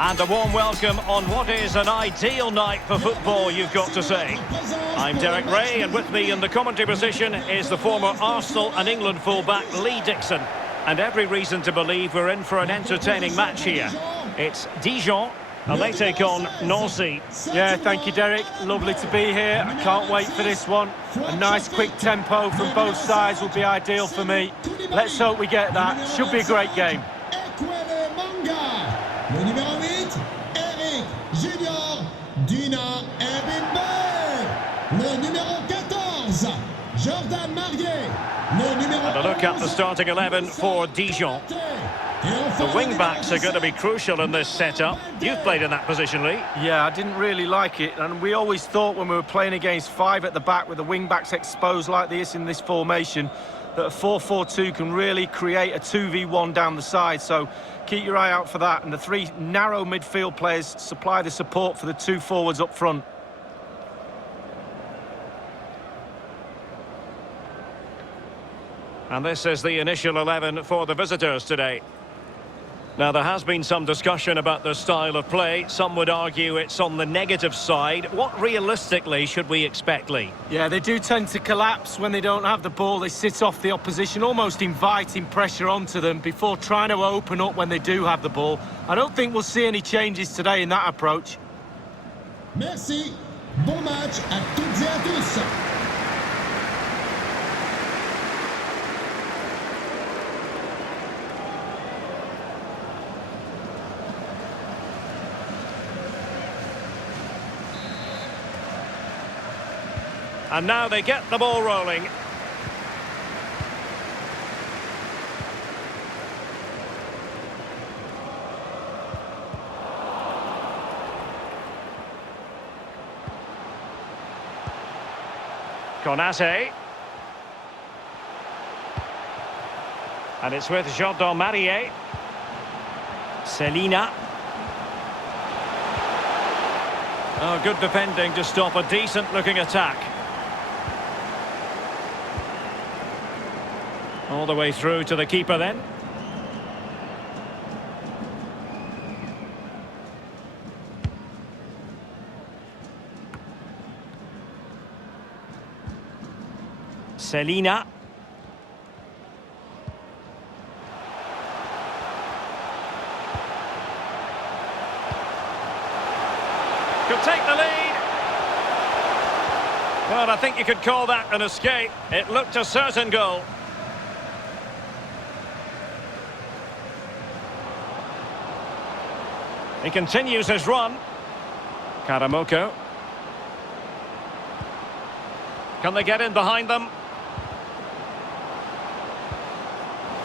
And a warm welcome on what is an ideal night for football, you've got to say. I'm Derek Ray, and with me in the commentary position is the former Arsenal and England fullback Lee Dixon. And every reason to believe we're in for an entertaining match here. It's Dijon, and they take on Nancy. Yeah, thank you, Derek. Lovely to be here. I can't wait for this one. A nice quick tempo from both sides would be ideal for me. Let's hope we get that. Should be a great game. Le numéro 8, Eric Junior Dina Ebimbe. Le numéro 14, Jordan Marier. Le numéro And a look at the starting 11 for Dijon. The wing-backs are going to be crucial in this setup. You've played in that position, Lee. Yeah, I didn't really like it. And we always thought when we were playing against five at the back with the wing-backs exposed like this in this formation, that a 4-4-2 can really create a 2v1 down the side. So keep your eye out for that. And the three narrow midfield players supply the support for the two forwards up front. And this is the initial 11 for the visitors today. Now, there has been some discussion about their style of play. Some would argue it's on the negative side. What realistically should we expect, Lee? Yeah, they do tend to collapse when they don't have the ball. They sit off the opposition, almost inviting pressure onto them before trying to open up when they do have the ball. I don't think we'll see any changes today in that approach. Merci. Bon match à toutes et à tous. And now they get the ball rolling. Konate. And it's with Jordan Marier. Selina. Oh, good defending to stop a decent-looking attack. All the way through to the keeper then. Selina. Could take the lead. Well, I think you could call that an escape. It looked a certain goal. He continues his run. Karamoko. Can they get in behind them?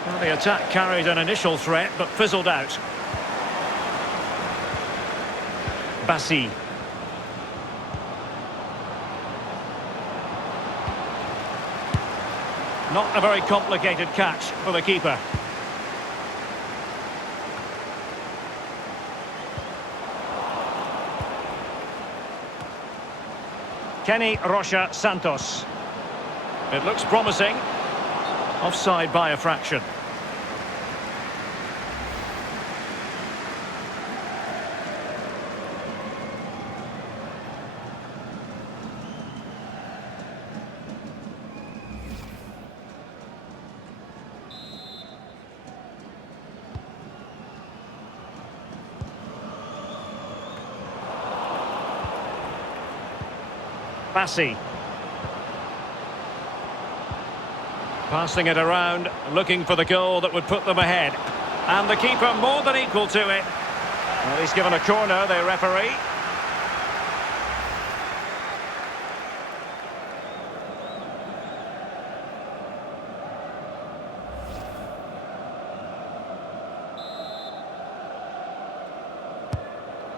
Well, the attack carried an initial threat, but fizzled out. Bassi. Not a very complicated catch for the keeper. Kenny Rocha Santos. It looks promising. Offside by a fraction. Bassi. Passing it around, looking for the goal that would put them ahead. And the keeper more than equal to it. Well, he's given a corner, the referee.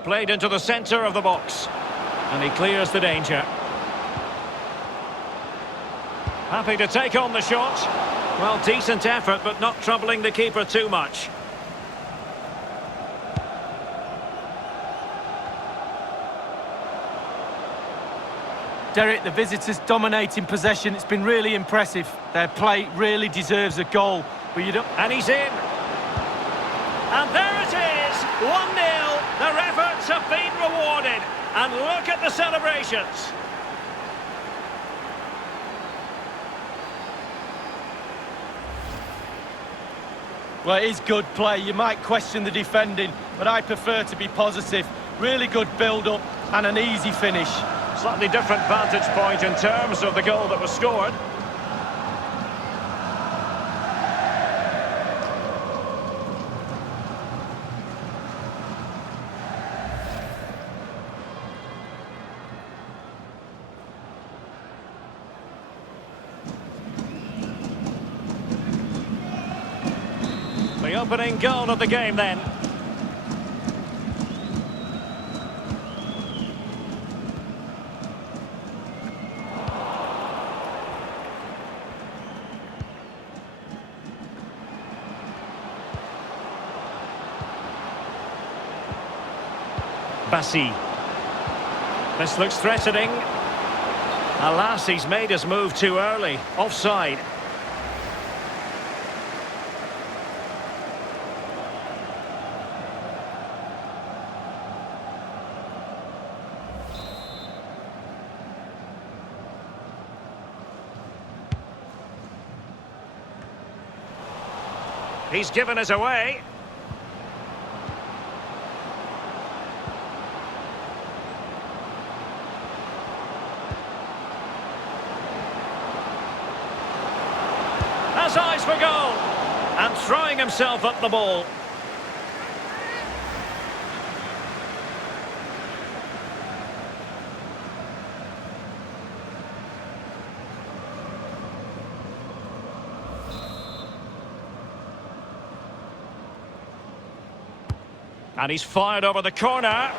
Played into the centre of the box. And he clears the danger. Happy to take on the shot. Well, decent effort, but not troubling the keeper too much. Derek, the visitors dominating possession. It's been really impressive. Their play really deserves a goal. But you don't... And he's in. And there it is, 1-0. Their efforts have been rewarded. And look at the celebrations. Well, it is good play. You might question the defending, but I prefer to be positive. Really good build-up and an easy finish. Slightly different vantage point in terms of the goal that was scored. The opening goal of the game then. Bassi. This looks threatening. Alas, he's made his move too early. Offside. He's given us away. Has eyes for goal. And throwing himself at the ball. And he's fired over the corner.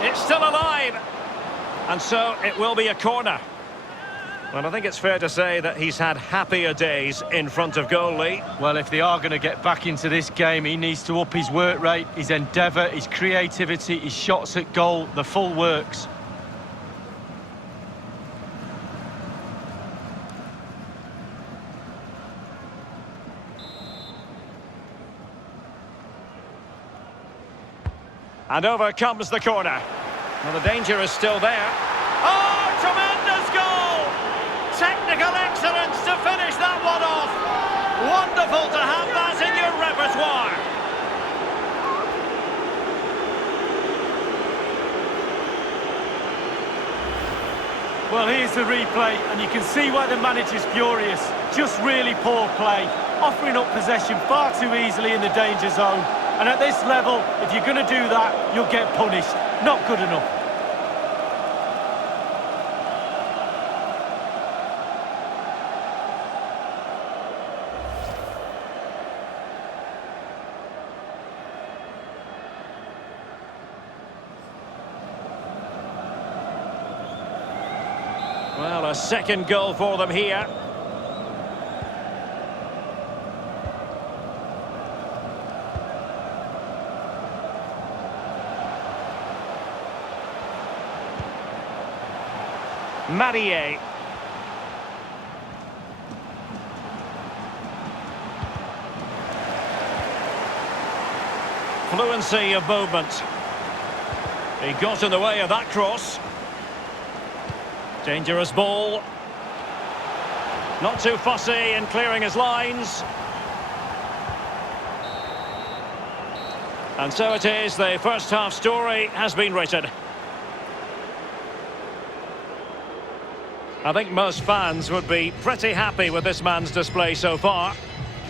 It's still alive. And so it will be a corner. Well, I think it's fair to say that he's had happier days in front of goalie. Well, if they are going to get back into this game, he needs to up his work rate, his endeavour, his creativity, his shots at goal, the full works. And over comes the corner. Well, the danger is still there. Oh, tremendous goal! Technical excellence to finish that one off. Wonderful to have that in your repertoire. Well, here's the replay, and you can see why the manager's furious. Just really poor play, offering up possession far too easily in the danger zone. And at this level, if you're going to do that, you'll get punished. Not good enough. Well, a second goal for them here. Marie. Fluency of movement. He got in the way of that cross. Dangerous ball. Not too fussy in clearing his lines. And so it is, the first half story has been written. I think most fans would be pretty happy with this man's display so far.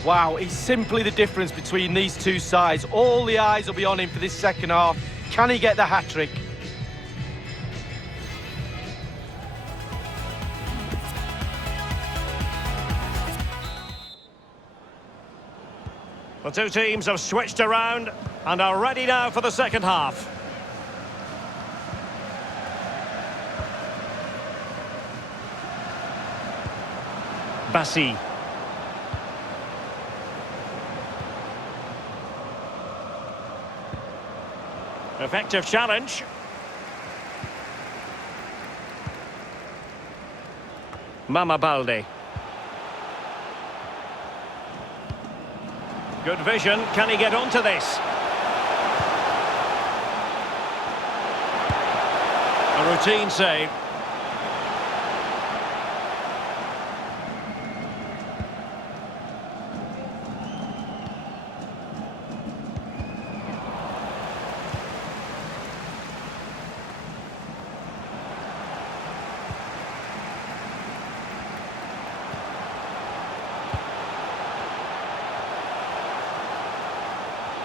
Wow, he's simply the difference between these two sides. All the eyes will be on him for this second half. Can he get the hat-trick? The two teams have switched around and are ready now for the second half. Bassi. Effective challenge. Mama Balde. Good vision. Can he get onto this? Routine save.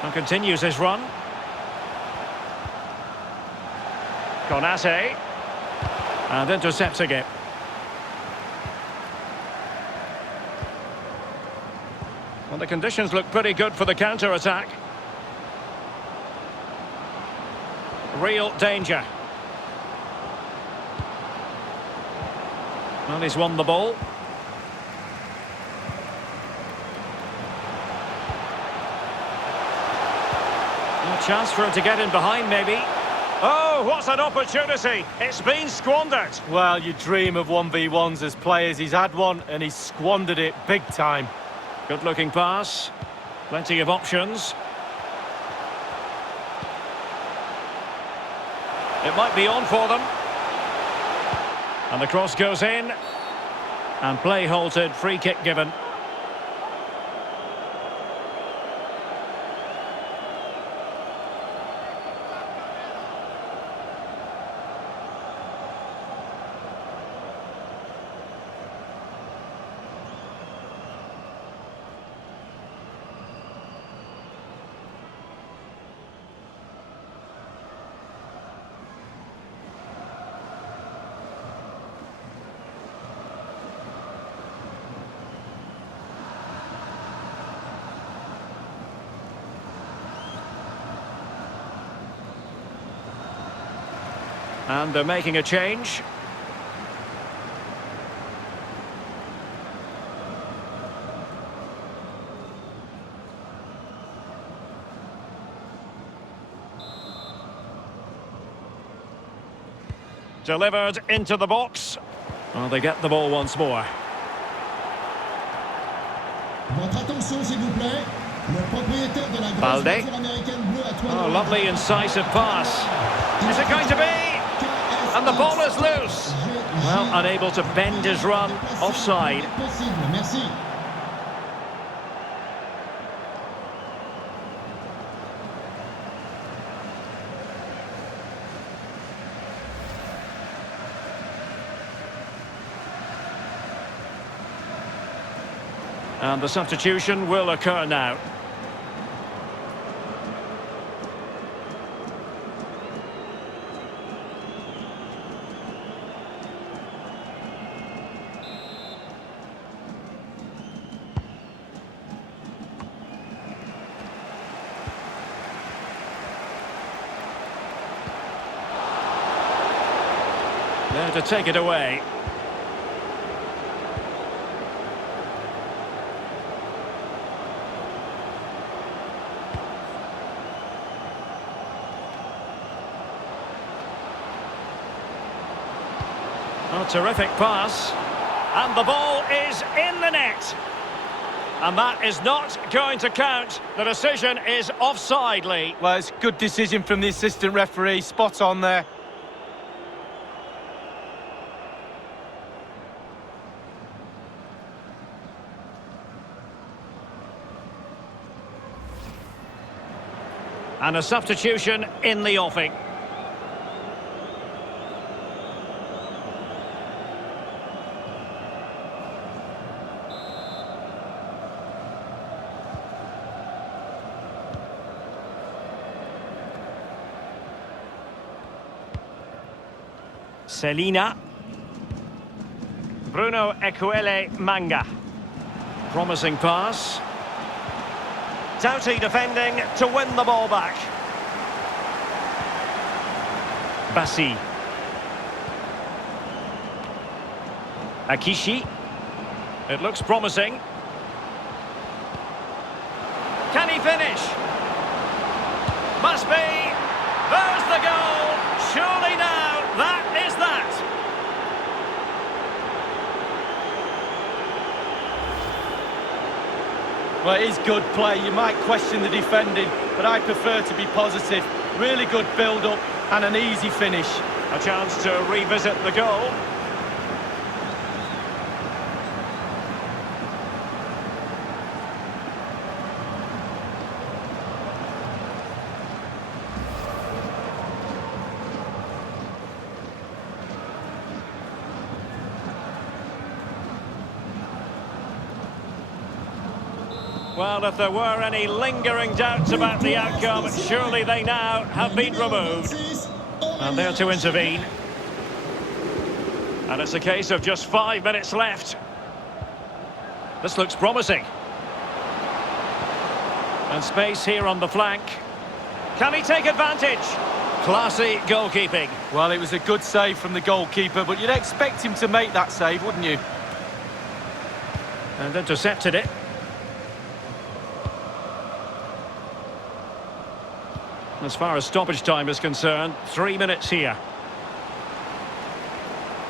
And continues his run. Konate. And intercepting it. Well, the conditions look pretty good for the counter-attack. Real danger. Well, he's won the ball. A chance for him to get in behind, maybe. Oh, what's an opportunity! It's been squandered. Well, you dream of 1v1s as players. He's had one and he's squandered it big time. Good-looking pass. Plenty of options. It might be on for them. And the cross goes in. And play halted, free kick given. And they're making a change. Delivered into the box. Well, they get the ball once more. Votre attention, s'il vous plaît. Le propriétaire de la grosse Balde. voiture américaine bleue à toile Oh, noire. lovely incisive pass. Is it going to be? And the ball is loose. Well, unable to bend his run. Offside. Possible, merci. And the substitution will occur now. There to take it away. Oh, terrific pass. And the ball is in the net. And that is not going to count. The decision is offside, Lee. Well, it's a good decision from the assistant referee. Spot on there. And a substitution in the offing. Selina. Bruno Ekwele Manga. Promising pass. Doughty defending to win the ball back. Bassi. Akishi. It looks promising. Can he finish? Must be. There's the goal. Surely now, that is that. Well, it is good play. You might question the defending, but I prefer to be positive. Really good build-up and an easy finish. A chance to revisit the goal. Well, if there were any lingering doubts about the outcome, surely they now have been removed. And there to intervene. And it's a case of just 5 minutes left. This looks promising. And space here on the flank. Can he take advantage? Classy goalkeeping. Well, it was a good save from the goalkeeper, but you'd expect him to make that save, wouldn't you? And intercepted it. As far as stoppage time is concerned, 3 minutes here.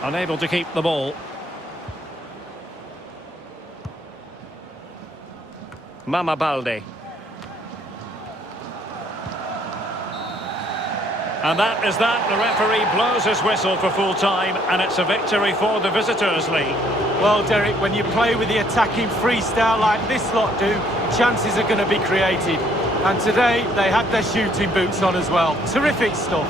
Unable to keep the ball. Mama Balde. And that is that. The referee blows his whistle for full time, and it's a victory for the visitors, Lee. Well, Derek, when you play with the attacking freestyle like this lot do, chances are going to be created. And today, they had their shooting boots on as well. Terrific stuff.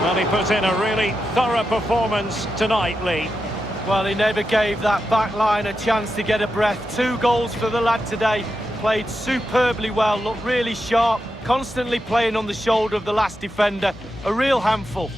Well, he put in a really thorough performance tonight, Lee. Well, he never gave that back line a chance to get a breath. 2 goals for the lad today. Played superbly well, looked really sharp, constantly playing on the shoulder of the last defender. A real handful.